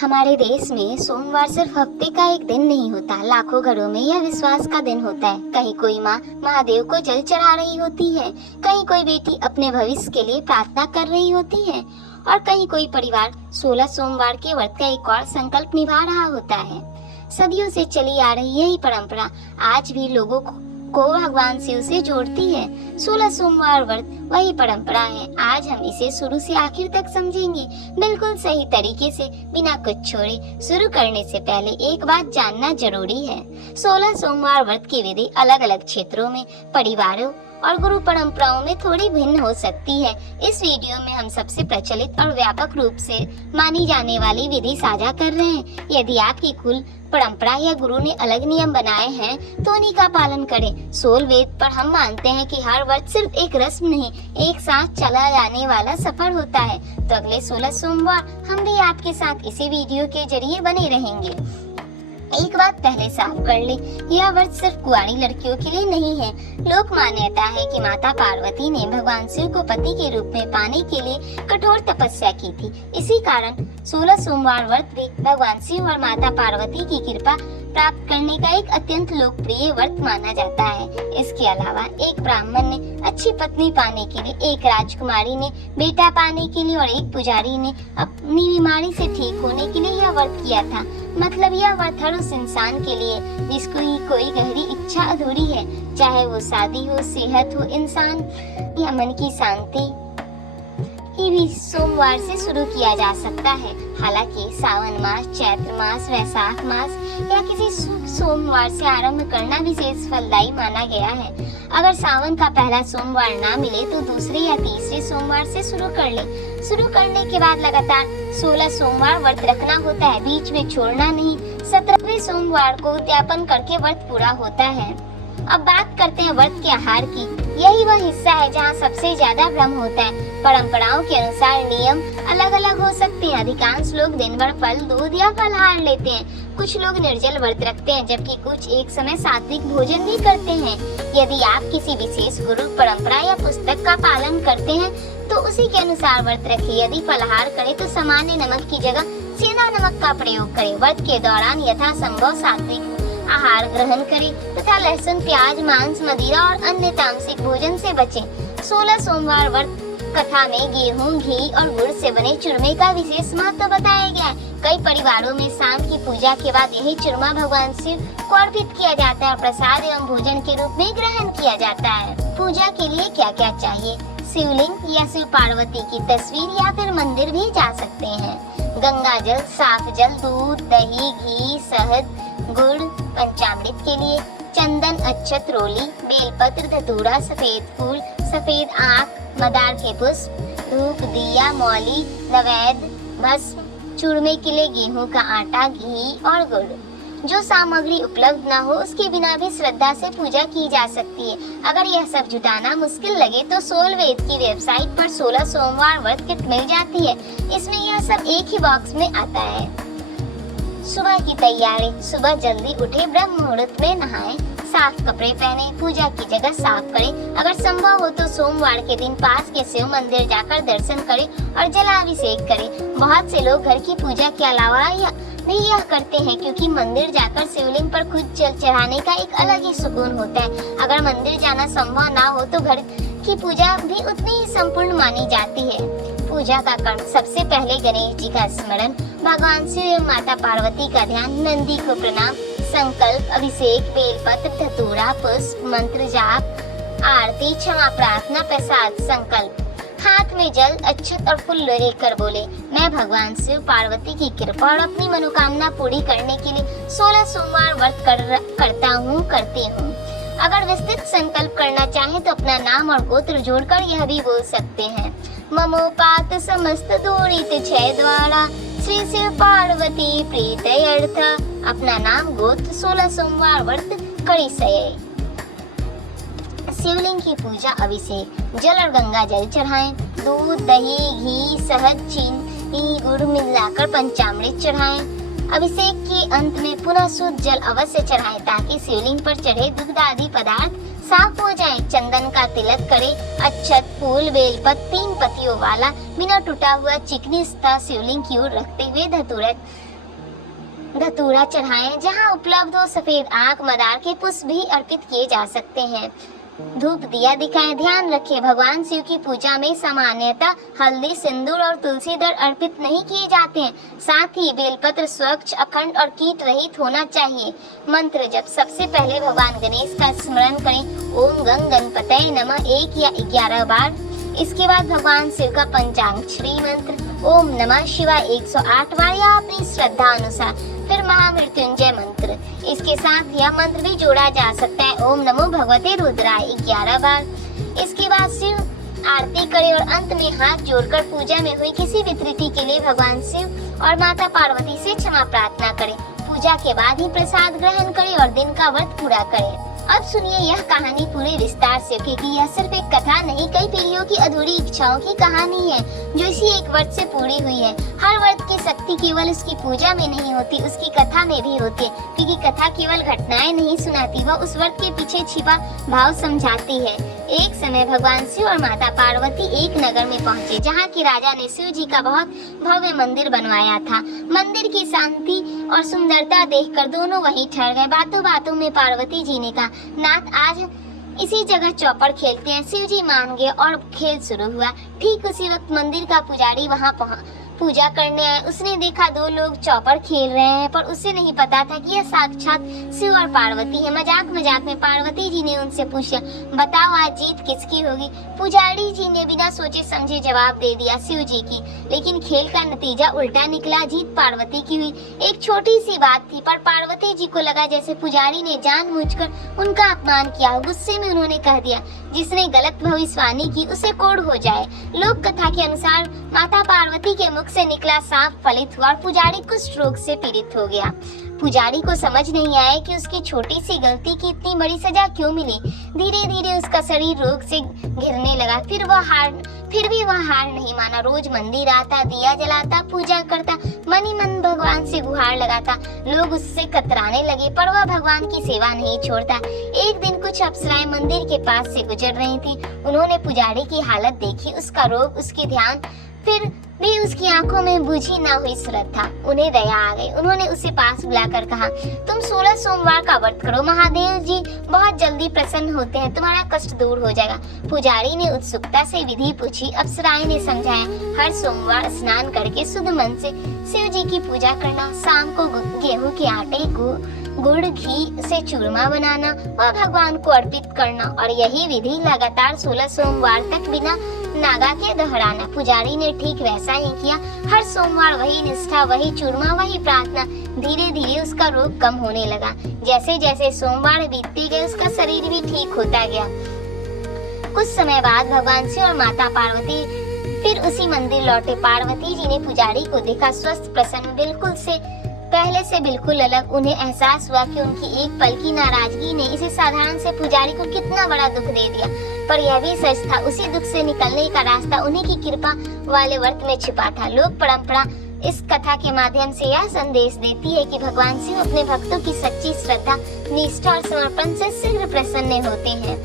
हमारे देश में सोमवार सिर्फ हफ्ते का एक दिन नहीं होता, लाखों घरों में यह विश्वास का दिन होता है। कहीं कोई माँ महादेव को जल चढ़ा रही होती है, कहीं कोई बेटी अपने भविष्य के लिए प्रार्थना कर रही होती है और कहीं कोई परिवार 16 सोमवार के व्रत का एक और संकल्प निभा रहा होता है। सदियों से चली आ रही यही परंपरा आज भी लोगों को भगवान शिव से जोड़ती है। 16 सोमवार व्रत वही परंपरा है। आज हम इसे शुरू से आखिर तक समझेंगे, बिल्कुल सही तरीके से, बिना कुछ छोड़े। शुरू करने से पहले एक बात जानना जरूरी है। 16 सोमवार व्रत की विधि अलग अलग क्षेत्रों में, परिवारों और गुरु परंपराओं में थोड़ी भिन्न हो सकती है। इस वीडियो में हम सबसे प्रचलित और व्यापक रूप से मानी जाने वाली विधि साझा कर रहे हैं। यदि आपकी कुल परंपरा या गुरु ने अलग नियम बनाए हैं तो उन्हीं का पालन करें। सोल वेद पर हम मानते हैं कि हर व्रत सिर्फ एक रस्म नहीं, एक साथ चला जाने वाला सफर होता है। तो अगले 16 सोमवार हम भी आपके साथ इसी वीडियो के जरिए बने रहेंगे। एक बात पहले साफ कर ले, यह व्रत सिर्फ कुंवारी लड़कियों के लिए नहीं है। लोक मान्यता है कि माता पार्वती ने भगवान शिव को पति के रूप में पाने के लिए कठोर तपस्या की थी। इसी कारण 16 सोमवार व्रत भी भगवान शिव और माता पार्वती की कृपा प्राप्त करने का एक अत्यंत लोकप्रिय व्रत माना जाता है। इसके अलावा एक ब्राह्मण ने अच्छी पत्नी पाने के लिए, एक राजकुमारी ने बेटा पाने के लिए और एक पुजारी ने अपनी बीमारी से ठीक होने के लिए यह व्रत किया था। मतलब यह व्रत हर उस इंसान के लिए जिसको कोई गहरी इच्छा अधूरी है, चाहे वो शादी हो, सेहत हो, इंसान या मन की शांति ही भी सोमवार से शुरू किया जा सकता है। हालांकि सावन मास, चैत्र मास, वैशाख मास या किसी सोमवार से आरंभ करना विशेष फलदायी माना गया है। अगर सावन का पहला सोमवार ना मिले तो दूसरे या तीसरे सोमवार से शुरू कर ले। शुरू करने के बाद लगातार 16 सोमवार व्रत रखना होता है, बीच में छोड़ना नहीं। 17वें सोमवार को उद्यापन करके व्रत पूरा होता है। अब बात करते हैं व्रत के आहार की। यही वह हिस्सा है जहाँ सबसे ज्यादा भ्रम होता है। परंपराओं के अनुसार नियम अलग अलग हो सकते हैं। अधिकांश लोग दिन भर फल, दूध या फलाहार लेते हैं। कुछ लोग निर्जल व्रत रखते हैं, जबकि कुछ एक समय सात्विक भोजन भी करते हैं। यदि आप किसी विशेष गुरु परंपरा या पुस्तक का पालन करते हैं तो उसी के अनुसार व्रत रखें। यदि फलाहार करें तो सामान्य नमक की जगह सेंधा नमक का प्रयोग करें। व्रत के दौरान यथासंभव सात्विक आहार ग्रहण करें तथा लहसुन, प्याज, मांस, मदिरा और अन्य तामसिक भोजन से बचें। 16 सोमवार व्रत कथा में गेहूं, घी और गुड़ से बने चूरमे का विशेष महत्व बताया गया है। कई परिवारों में शाम की पूजा के बाद यही चूरमा भगवान शिव को अर्पित किया जाता है और प्रसाद एवं भोजन के रूप में ग्रहण किया जाता है। पूजा के लिए क्या क्या चाहिए? शिवलिंग या शिव पार्वती की तस्वीर या फिर मंदिर भी जा सकते हैं। गंगा जल, साफ जल, दूध, दही, घी, शहद, गुड़। पंचामृत के लिए चंदन, अक्षत, रोली, बेलपत्र, धतूरा, सफेद फूल, सफेद आँख, मदार के पुष्प, धूप, दिया, मौली, नैवेद्य, भस्म। चूरमे के लिए गेहूं का आटा, घी और गुड़। जो सामग्री उपलब्ध न हो उसके बिना भी श्रद्धा से पूजा की जा सकती है। अगर यह सब जुटाना मुश्किल लगे तो सोल वेद की वेबसाइट पर 16 सोमवार व्रत किट मिल जाती है। इसमें यह सब एक ही बॉक्स में आता है। सुबह की तैयारी। सुबह जल्दी उठे, ब्रह्म मुहूर्त में नहाएं, साफ कपड़े पहने, पूजा की जगह साफ करें। अगर संभव हो तो सोमवार के दिन पास के शिव मंदिर जाकर दर्शन करें और जलाभिषेक करें। बहुत से लोग घर की पूजा के अलावा यह करते हैं क्योंकि मंदिर जाकर शिवलिंग पर खुद जल चढ़ाने का एक अलग ही सुकून होता है। अगर मंदिर जाना संभव ना हो तो घर की पूजा भी उतनी ही संपूर्ण मानी जाती है। पूजा का क्रम। सबसे पहले गणेश जी का स्मरण, भगवान शिव, माता पार्वती का ध्यान, नंदी को प्रणाम, संकल्प, अभिषेक, बेलपत्र, धतूरा, पुष्प, मंत्र जाप, आरती, क्षमा प्रार्थना, प्रसाद, संकल्प। हाथ में जल, अक्षत और फूल लेकर बोले, मैं भगवान शिव पार्वती की कृपा और अपनी मनोकामना पूरी करने के लिए 16 सोमवार व्रत करती हूँ। अगर विस्तृत संकल्प करना चाहें तो अपना नाम और गोत्र जोड़कर यह भी बोल सकते हैं। ममोपात समस्त दूरित छय द्वारा श्री शिव पार्वती प्रीतयर्थ। अपना नाम, गोत्र, 16 सोमवार व्रत करिसये। शिवलिंग की पूजा। अभिषेक। जल और गंगा जल चढ़ाएं। दूध, दही, घी, शहद, चीनी, गुड़ मिलाकर पंचामृत चढ़ाएं। अभिषेक के अंत में पुनः शुद्ध जल अवश्य चढ़ाएं ताकि शिवलिंग पर चढ़े दुग्ध आदि पदार्थ साफ हो जाएं। चंदन का तिलक करें। अक्षत, फूल, बेलपत्र 3 पत्तियों वाला बिना टूटा हुआ चिकनी शिवलिंग की ओर रखते हुए धतूरा धतूरा चढ़ाएं। जहाँ उपलब्ध हो सफेद आंख मदार के पुष्प भी अर्पित किए जा सकते हैं। धूप दिया दिखाएं। ध्यान रखें, भगवान शिव की पूजा में सामान्यतः हल्दी, सिंदूर और तुलसी दल अर्पित नहीं किए जाते हैं। साथ ही बेलपत्र स्वच्छ, अखंड और कीट रहित होना चाहिए। मंत्र जप। सबसे पहले भगवान गणेश का स्मरण करें। ओम गंग गणपतये नमः 1 या 11 बार। इसके बाद भगवान शिव का पंचाक्षरी मंत्र ओम नमः शिवाय 108 बार या अपनी श्रद्धा अनुसार। फिर महामृत्युंजय मंत्र। इसके साथ यह मंत्र भी जोड़ा जा सकता है। ओम नमो भगवते रुद्राय 11 बार। इसके बाद शिव आरती करें और अंत में हाथ जोड़कर पूजा में हुई किसी भी त्रुटि के लिए भगवान शिव और माता पार्वती से क्षमा प्रार्थना करें। पूजा के बाद ही प्रसाद ग्रहण करें और दिन का व्रत पूरा करें। अब सुनिए यह कहानी पूरे विस्तार से, क्योंकि यह सिर्फ एक कथा नहीं, कई पीढ़ियों की अधूरी इच्छाओं की कहानी है जो इसी एक व्रत से पूरी हुई है। हर व्रत की शक्ति केवल उसकी पूजा में नहीं होती, उसकी कथा में भी होती है, क्योंकि कथा केवल घटनाएं नहीं सुनाती, वह उस व्रत के पीछे छिपा भाव समझाती है। एक समय भगवान शिव और माता पार्वती एक नगर में पहुंचे, जहाँ के राजा ने शिव जी का बहुत भव्य मंदिर बनवाया था। मंदिर की शांति और सुंदरता देखकर दोनों वहीं ठहर गए। बातों बातों में पार्वती जी ने कहा, नाथ आज इसी जगह चौपड़ खेलते हैं। शिव जी मान गए और खेल शुरू हुआ। ठीक उसी वक्त मंदिर का पुजारी वहां पूजा करने आए। उसने देखा दो लोग चौपड़ खेल रहे हैं, पर उसे नहीं पता था कि यह साक्षात शिव और पार्वती है। मजाक मजाक में पार्वती जी ने उनसे पूछा, बताओ आज जीत किसकी होगी। पुजारी जी ने बिना सोचे समझे जवाब दे दिया, शिव जी की। लेकिन खेल का नतीजा उल्टा निकला, जीत पार्वती की हुई। एक छोटी सी बात थी, पर पार्वती जी को लगा जैसे पुजारी ने जानबूझकर उनका अपमान किया। गुस्से में उन्होंने कह दिया, जिसने गलत भविष्यवाणी की उसे कोढ़ हो जाए। लोक कथा के अनुसार माता पार्वती के मुख से निकला सांप फलित हुआ और पुजारी कुष्ठ रोग से पीड़ित हो गया। पुजारी को समझ नहीं आया कि उसकी छोटी सी गलती की इतनी बड़ी सजा क्यों मिली। धीरे धीरे उसका शरीर रोग से घिरने लगा। फिर भी वह हार नहीं माना। रोज मंदिर आता, दिया जलाता, पूजा करता, मन ही मन भगवान से गुहार लगाता। लोग उससे कतराने लगे, पर वह भगवान की सेवा नहीं छोड़ता। एक दिन कुछ अप्सराएं मंदिर के पास से गुजर रही थी। उन्होंने पुजारी की हालत देखी, उसका रोग, उसके ध्यान, फिर भी उसकी आंखों में बुझी ना हुई श्रद्धा। उन्हें दया आ गई। उन्होंने उसे पास बुलाकर कहा, तुम 16 सोमवार का व्रत करो, महादेव जी बहुत जल्दी प्रसन्न होते हैं, तुम्हारा कष्ट दूर हो जाएगा। पुजारी ने उत्सुकता से विधि पूछी। अप्सराएं ने समझाया, हर सोमवार स्नान करके शुद्ध मन से शिव जी की पूजा करना, शाम को गेहूं के आटे को गुड़ घी से चूरमा बनाना और भगवान को अर्पित करना, और यही विधि लगातार 16 सोमवार तक बिना नागा के दोहराना। पुजारी ने ठीक वैसा ही किया। हर सोमवार वही निष्ठा, वही चूरमा, वही प्रार्थना। धीरे धीरे उसका रोग कम होने लगा। जैसे जैसे सोमवार बीतते गए उसका शरीर भी ठीक होता गया। कुछ समय बाद भगवान शिव और माता पार्वती फिर उसी मंदिर लौटे। पार्वती जी ने पुजारी को देखा, स्वस्थ, प्रसन्न, पहले से बिल्कुल अलग। उन्हें एहसास हुआ कि उनकी एक पल की नाराजगी ने इसे साधारण से पुजारी को कितना बड़ा दुख दे दिया। पर यह भी सच था, उसी दुख से निकलने का रास्ता उन्हीं की कृपा वाले व्रत में छिपा था। लोक परंपरा इस कथा के माध्यम से यह संदेश देती है कि भगवान शिव अपने भक्तों की सच्ची श्रद्धा, निष्ठा और समर्पण से शीघ्र प्रसन्न होते हैं।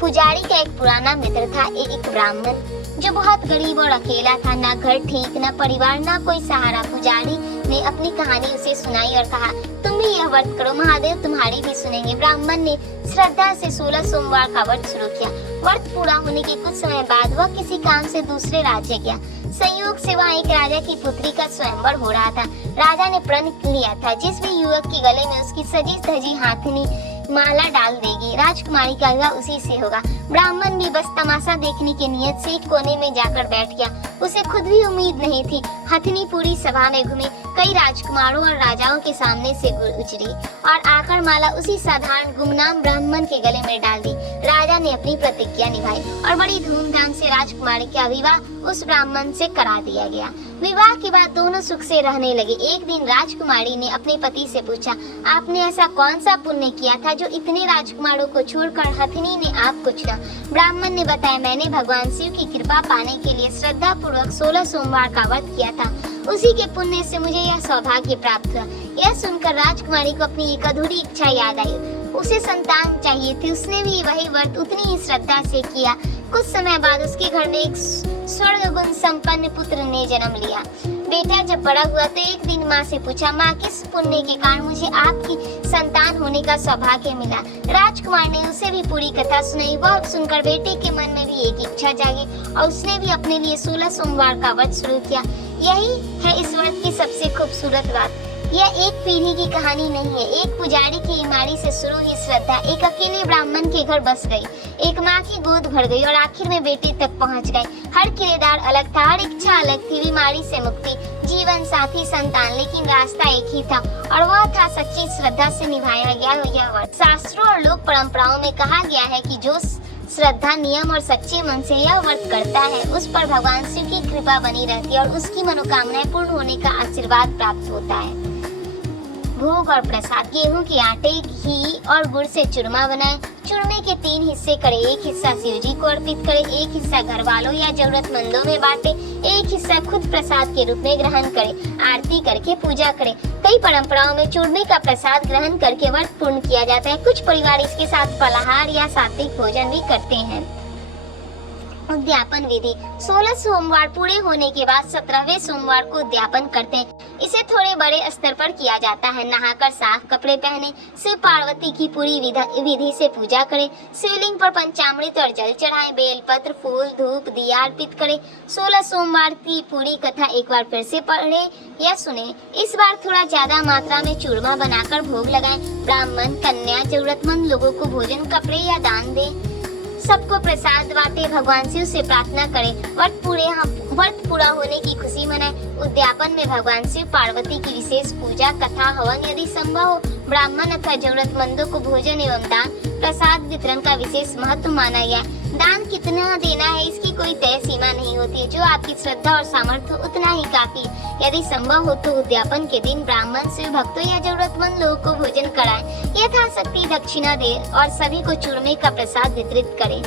पुजारी का एक पुराना मित्र था, एक ब्राह्मण जो बहुत गरीब और अकेला था। ना घर ठीक, ना परिवार, ना कोई सहारा। पुजारी ने अपनी कहानी उसे सुनाई और कहा, तुम भी यह व्रत करो, महादेव तुम्हारी भी सुनेंगे। ब्राह्मण ने श्रद्धा से 16 सोमवार का व्रत शुरू किया। व्रत पूरा होने के कुछ समय बाद वह किसी काम से दूसरे राज्य गया। संयोग से वहाँ एक राजा की पुत्री का स्वयंवर हो रहा था। राजा ने प्रण लिया था, जिस भी युवक के गले में उसकी सजी धजी हाथनी माला डाल देगी, राजकुमारी का विवाह उसी से होगा। ब्राह्मण भी बस तमाशा देखने की नियत से एक कोने में जाकर बैठ गया। उसे खुद भी उम्मीद नहीं थी। हथनी पूरी सभा में घूमे, कई राजकुमारों और राजाओं के सामने से गुजरी और आकर माला उसी साधारण गुमनाम ब्राह्मण के गले में डाल दी। राजा ने अपनी प्रतिज्ञा निभाई और बड़ी धूमधाम से राजकुमारी का विवाह उस ब्राह्मण से करा दिया गया। विवाह के बाद दोनों सुख से रहने लगे। एक दिन राजकुमारी ने अपने पति से पूछा, आपने ऐसा कौन सा पुण्य किया था जो इतने राजकुमारों को छोड़कर हथनी ने आपको चुना। ब्राह्मण ने बताया, मैंने भगवान शिव की कृपा पाने के लिए श्रद्धा पूर्वक 16 सोमवार का व्रत किया था। उसी के पुण्य से मुझे यह सौभाग्य प्राप्त हुआ। यह सुनकर राजकुमारी को अपनी एक अधूरी इच्छा याद आई। उसे संतान चाहिए थी। उसने भी वही व्रत उतनी ही श्रद्धा से किया। कुछ समय बाद उसके घर में एक स्वर्ग गुण संपन्न पुत्र ने जन्म लिया। बेटा जब बड़ा हुआ तो एक दिन माँ से पूछा, माँ किस पुण्य के कारण मुझे आपकी संतान होने का सौभाग्य मिला। राजकुमार ने उसे भी पूरी कथा सुनाई। वह सुनकर बेटे के मन में भी एक इच्छा जागी और उसने भी अपने लिए 16 सोमवार का व्रत शुरू किया। यही है इस व्रत की सबसे खूबसूरत बात। यह एक पीढ़ी की कहानी नहीं है। एक पुजारी की ईमानी से शुरू हुई श्रद्धा एक अकेले ब्राह्मण के घर बस गई, एक माँ की गोद भर गई और आखिर में बेटे तक पहुँच गए। हर किरदार अलग था, हर इच्छा अलग थी। बीमारी से मुक्ति, जीवन साथी, संतान, लेकिन रास्ता एक ही था और वह था सच्ची श्रद्धा से निभाया गया यह व्रत। शास्त्रों और लोक परंपराओं में कहा गया है कि जो श्रद्धा, नियम और सच्चे मन से यह व्रत करता है उस पर भगवान शिव की कृपा बनी रहती है और उसकी मनोकामनाएं पूर्ण होने का आशीर्वाद प्राप्त होता है। भोग और प्रसाद। गेहूं के आटे, घी और गुड़ से चूरमा बनाएं। चूरमे के 3 हिस्से करें। एक हिस्सा शिव जी को अर्पित करें, एक हिस्सा घर वालों या जरूरतमंदों में बांटें, एक हिस्सा खुद प्रसाद के रूप में ग्रहण करें। आरती करके पूजा करें। कई परंपराओं में चूरमे का प्रसाद ग्रहण करके व्रत पूर्ण किया जाता है। कुछ परिवार इसके साथ फलाहार या सात्विक भोजन भी करते हैं। उद्यापन विधि। 16 सोमवार पूरे होने के बाद 17वें सोमवार को उद्यापन करते हैं। इसे थोड़े बड़े स्तर पर किया जाता है। नहाकर साफ कपड़े पहने, शिव पार्वती की पूरी विधि से पूजा करें। शिवलिंग पर पंचामृत और जल चढ़ाएं, बेलपत्र, फूल, धूप, दिया अर्पित करें। 16 सोमवार की पूरी कथा एक बार फिर से पढ़े या सुने। इस बार थोड़ा ज्यादा मात्रा में चूरमा बनाकर भोग लगाएं। ब्राह्मण, कन्या, जरूरतमंद लोगों को भोजन, कपड़े या दान दें। सबको प्रसाद बांटे। भगवान शिव से प्रार्थना करें। व्रत पूरा होने की खुशी मनाएं। उद्यापन में भगवान शिव पार्वती की विशेष पूजा, कथा, हवन यदि संभव हो। ब्राह्मण अथवा जरूरतमंदों को भोजन एवं दान प्रसाद वितरण का विशेष महत्व माना गया। दान कितना देना है इसकी कोई तय सीमा नहीं होती है। जो आपकी श्रद्धा और सामर्थ्य उतना ही काफी। यदि संभव हो तो उद्यापन के दिन ब्राह्मण, शिव भक्तों या जरूरतमंद लोगों को भोजन कराएं। यथाशक्ति दक्षिणा दे और सभी को चूरमे का प्रसाद वितरित करें।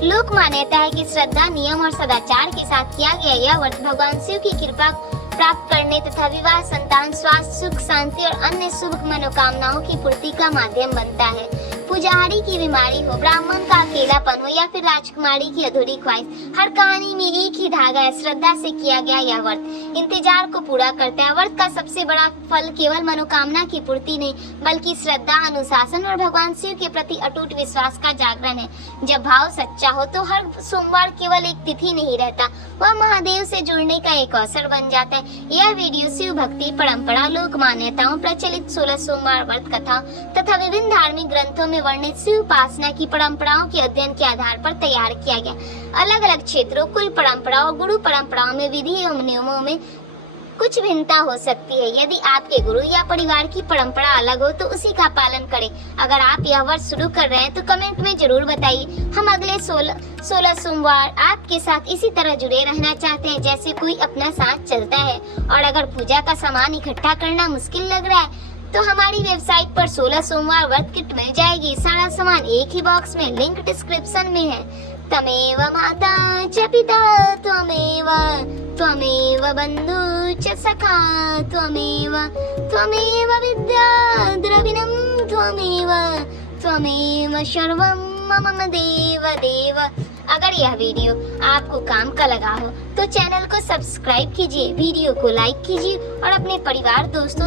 लोक मान्यता है कि श्रद्धा, नियम और सदाचार के साथ किया गया यह व्रत भगवान शिव की कृपा प्राप्त करने तथा विवाह, संतान, स्वास्थ्य, सुख, शांति और अन्य शुभ मनोकामनाओं की पूर्ति का माध्यम बनता है। पुजारी की बीमारी हो, ब्राह्मण का अकेलापन हो या फिर राजकुमारी की अधूरी ख्वाहिश, हर कहानी में एक ही धागा है। श्रद्धा से किया गया यह व्रत इंतजार को पूरा करता है। व्रत का सबसे बड़ा फल केवल मनोकामना की पूर्ति नहीं बल्कि श्रद्धा, अनुशासन और भगवान शिव के प्रति अटूट विश्वास का जागरण है। जब भाव सच्चा हो तो हर सोमवार केवल एक तिथि नहीं रहता, वह महादेव से जुड़ने का एक अवसर बन जाता है। यह वीडियो शिव भक्ति, परंपरा, लोक मान्यताओं, प्रचलित 16 सोमवार व्रत कथा तथा विभिन्न धार्मिक ग्रंथों में वर्णित शिव उपासना की परंपराओं के अध्ययन के आधार पर तैयार किया गया। अलग अलग क्षेत्रों, कुल परंपराओं, गुरु परंपराओं में विधि एवं नियमों में कुछ भिन्नता हो सकती है। यदि आपके गुरु या परिवार की परंपरा अलग हो तो उसी का पालन करें। अगर आप यह व्रत शुरू कर रहे हैं तो कमेंट में जरूर बताइए। हम अगले 16 सोमवार आपके साथ इसी तरह जुड़े रहना चाहते हैं जैसे कोई अपना साथ चलता है। और अगर पूजा का सामान इकट्ठा करना मुश्किल लग रहा है तो हमारी वेबसाइट पर 16 सोमवार व्रत किट मिल जाएगी। सारा सामान एक ही बॉक्स में, लिंक डिस्क्रिप्शन में है। तमेव माता च पिता त्वमेव, त्वमेव बंधु च सखा त्वमेव, त्वमेव विद्या द्रविणं त्वमेव, त्वमेव सर्वं मम देव देव। अगर यह वीडियो आपको काम का लगा हो तो चैनल को सब्सक्राइब कीजिए, वीडियो को लाइक कीजिए और अपने परिवार, दोस्तों